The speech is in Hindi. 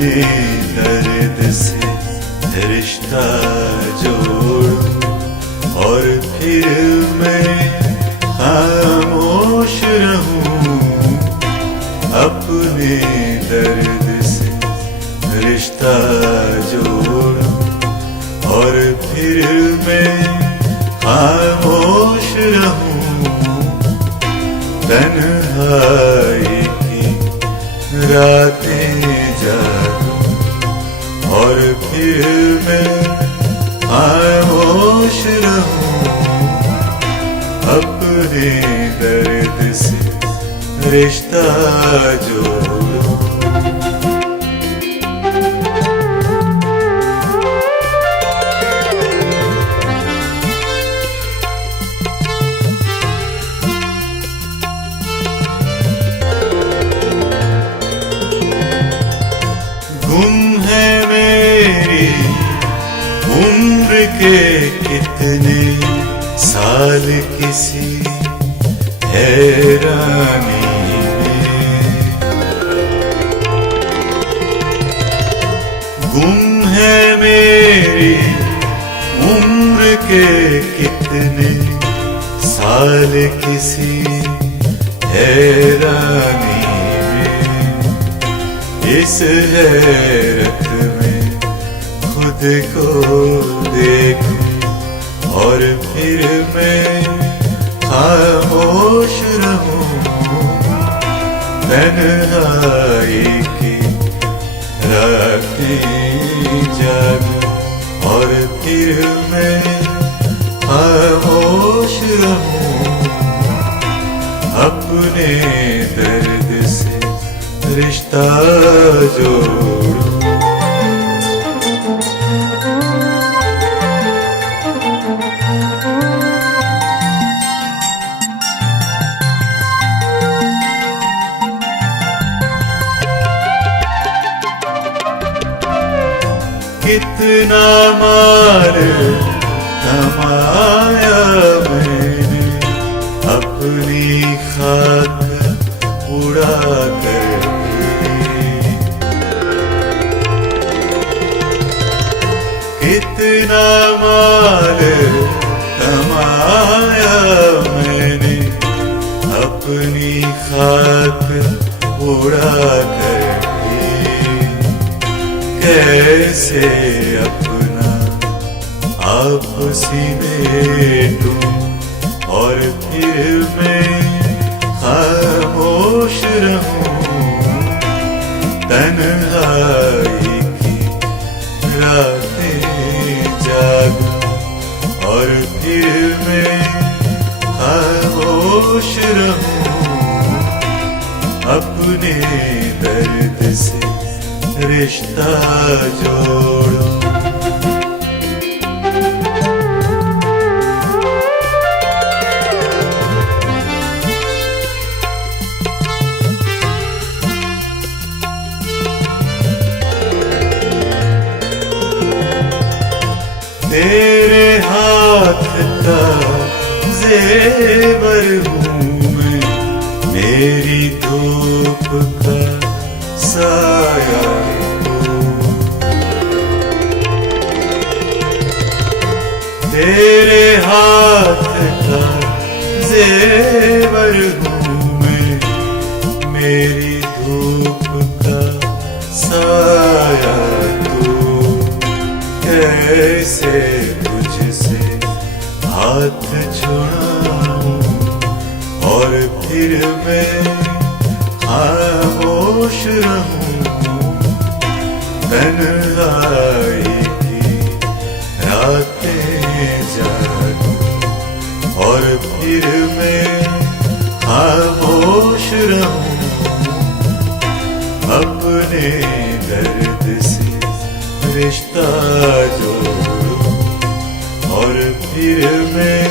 अपने दर्द से रिश्ता जोड़ूं और फिर मैं खामोश रहूं। अपने दर्द से रिश्ता जोड़ूं और फिर मैं खामोश रहूं। तन्हाई की रातें जागूं और फिर मैं खामोश रहूं। अपने दर्द से रिश्ता जोड़ूं। गुम है मेरी उम्र के कितने साल किसी हैरानी में। गुम है मेरी उम्र के कितने साल किसी हैरानी में। इस हैरत में खुद को देखूं और फिर मैं खामोश रहूं। तन्हाई की रातें जागूं और फिर मैं खामोश रहूं। अपने दर्द से रिश्ता जोड़ूं। कितना माल कमाया मैंने अपनी खाक उड़ा कर। कितना माल कमाया मैंने अपनी खाक उड़ा कर। कैसे अपना आप सीने दूं और फिर मैं खामोश रहूं। तन्हाई की रातें जागूं और फिर मैं खामोश रहूं। अपने दर्द से रिश्ता जोड़ूं। तेरे हाथ का जेवर हूँ मैं, मेरी धूप का साया हूँ। तेरे हाथ का जेवर हूँ मैं, मेरी धूप का साया हूँ। कैसे तुझसे हाथ छुड़ाऊं और फिर मैं खामोश रहूं। तन्हाई की रातें जागूं और फिर मैं खामोश रहूं। अपने दर्द से रिश्ता जोड़ूं और फिर मैं